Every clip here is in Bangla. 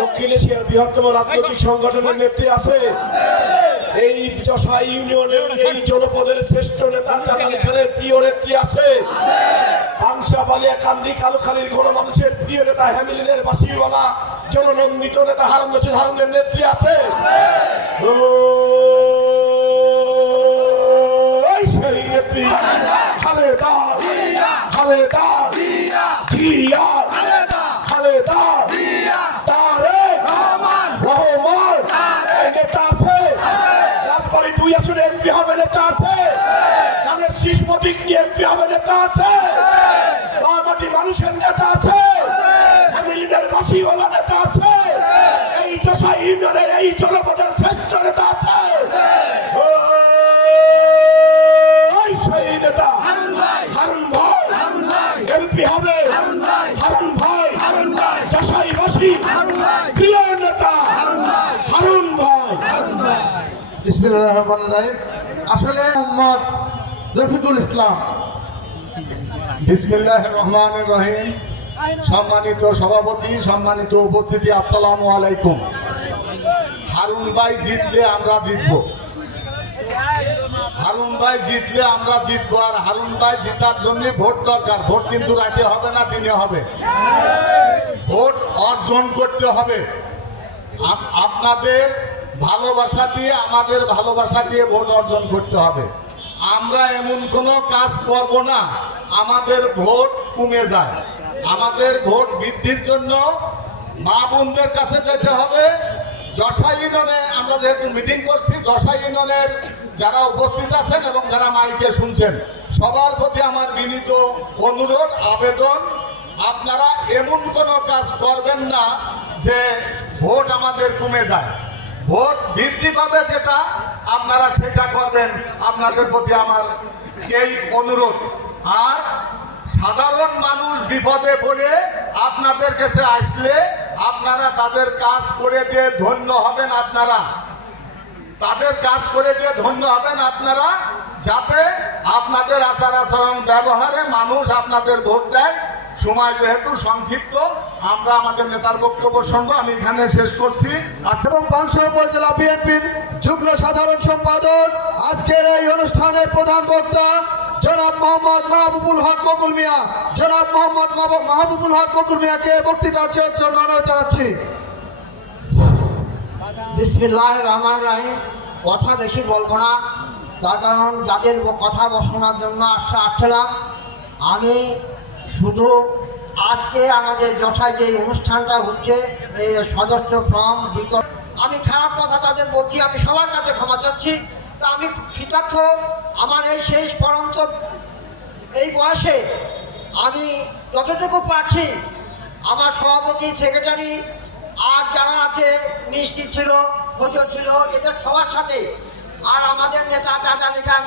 দক্ষিণ এশিয়ার বৃহত্তম রাজনৈতিক সংগঠনের নেত্রী আছে। এই যশা ইউনিয়নের এই জনপদের শ্রেষ্ঠ নেতা কাতালি খানের প্রিয় নেত্রী আছে। পাংশা বালিয়া কান্দি কালুখালীর কোন মানুষের প্রিয় নেতা হ্যামিলিনের বাসিওয়ালা জননন্দিত নেতা হারুন রশিদ হারুনের নেত্রী আছে। সেই নেত্রী। খালেদা খালেদা জিয়া খালেদা তারেক রহমান এই নেতা আছে রাজবাড়ি দুই আসনে এমপি হবে নেতা আছে। ধানের শীষ প্রতীক নিয়ে এমপি হবে নেতা আছে? মাটি মানুষের নেতা আছে। ফ্যামিলিদের বাসিওয়ালা নেতা আছে। এই দশা ইউনিয়নের এই জনপদের শ্রেষ্ঠ নেতা আছে। সেই নেতা। হারুন ভাই। এমপি হবে। হারুন ভাই। চাষাইবাসী প্রিয় নেতা। হারুন ভাই। বিসমিল্লাহির রহমানির রহিম। আসলে মোহাম্মদ রফিকুল ইসলাম। বিসমিল্লাহ রহমান রহিম। সম্মানিত সভাপতি, সম্মানিত উপস্থিতি, আসসালামু আলাইকুম। হারুন ভাই জিতলে আমরা জিতবো। হারুন ভাই জিতলে আমরা জিতবো। আর হারুন ভাই জিতার জন্য ভোট দরকার। ভোট কিন্তু রাতে হবে না, দিনে হবে। ভোট অর্জন করতে হবে। আপ- আপনাদের ভালোবাসা দিয়ে, আমাদের ভালোবাসা দিয়ে ভোট অর্জন করতে হবে। আমরা এমন কোনো কাজ করব না, আমাদের ভোট কমে যায়। আমাদের ভোট বৃদ্ধির জন্য মা বোনদের কাছে যেতে হবে। যশা ইউনিয়নে আমরা যেহেতু মিটিং করছি যশা ইউনিয়নের যারা উপস্থিত আছেন এবং যারা মাইকে শুনছেন, সবার প্রতি আমার বিনীত অনুরোধ, আবেদন, আপনারা এমন কোনো কাজ করবেন না যে ভোট আমাদের কমে যায়। ভোট বৃদ্ধি পাবে যেটা, আপনারা সেটা করবেন। আপনাদের প্রতি আমার এই অনুরোধ। আর সাধারণ মানুষ বিপদে পড়ে আপনাদের কাছে আসলে আপনারা তাদের কাজ করে দিয়ে ধন্য হবেন আপনারা। তাদের কাজ করে দিয়ে ধন্য হবেন আপনারা, যাতে আপনাদের আচার আচরণ ব্যবহারে মানুষ আপনাদের ভোট দেয়। সময় যেহেতু সংক্ষিপ্ত আমরা আমাদের নেতার বক্তব্য শুনব, আমি এখানে শেষ করছি। উপজেলা বিএনপির যুগ্ম সাধারণ সম্পাদক। আজকের এই অনুষ্ঠানের প্রধান বক্তা জনাব মোহাম্মদ মাহবুবুল হক ককুল মিয়া। জনাব মোহাম্মদ মাহবু- মাহবুবুল হক ককুল মিয়াকে বক্তৃতার জন্য অনুরোধ জানাচ্ছি। বিসমিল্লাহ রহমান রাহিম। কথা বেশি বলব না। তার কারণ যাদের কথা শোনার জন্য আসছে আসছিলাম আমি শুধু আজকে আমাদের যশায় যে অনুষ্ঠানটা হচ্ছে এই সদস্য ফর্ম বিতরণ আমি খারাপ কথা তাদের বলছি, আমি সবার কাছে ক্ষমা চাচ্ছি। তা আমি কৃতার্থ। আমার এই শেষ পরন্ত এই বয়সে আমি যতটুকু পারছি, আমার সভাপতি, সেক্রেটারি, আর যারা আছে, মিষ্টি ছিল হজর ছিল, এদের সবার সাথে। আর আমাদের নেতা, চাচা নেখান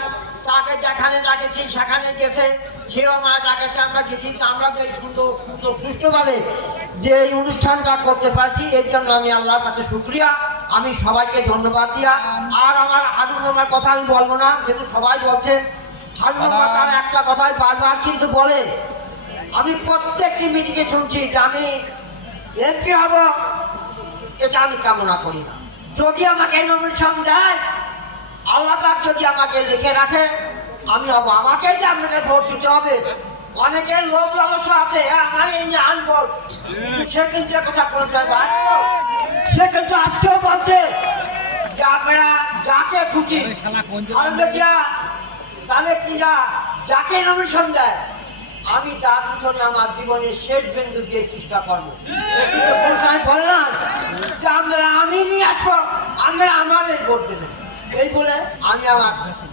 তাকে যেখানে ডাকেছি, সেখানে গেছে। সেও মা ডাকেছে আমরা গেছি। আমরা যে সুন্দর সুন্দর সুষ্ঠুভাবে যে এই অনুষ্ঠানটা করতে পারছি এর জন্য আমি আল্লাহর কাছে শুক্রিয়া। আমি সবাইকে ধন্যবাদ দিয়া। আর আমার হারুন আমার কথা আমি বলব না যেহেতু সবাই বলছে হারুন তার একটা কথাই বারবার কিন্তু বলে। আমি প্রত্যেকটি মিটিংয়ে শুনছি যে আমি এমপি হব এটা আমি কামনা করি না। যদি আমাকে এই নমিনেশন দেয় আল্লাহ যদি আমাকে লিখে রাখে আমি আমাকে যে আপনাকে ভোট দিতে হবে, অনেকের লোক লালসা আছে আমার এই নিয়ে আনব। কিন্তু সে কিন্তু কথা সময় সে কিন্তু আজকেও বলছে যে আপনারা যাকে খুশি খালেদা কি যা যাকে নমিনেশন দেয়, আমি তার পিছনে আমার জীবনের শেষ বিন্দু দিয়ে চেষ্টা করব। কিন্তু কোনো সময় বলে না যে আপনারা আমি নিয়ে আসব, আপনারা আমাদের ভোট দেবেন। এই বলে আমি আমার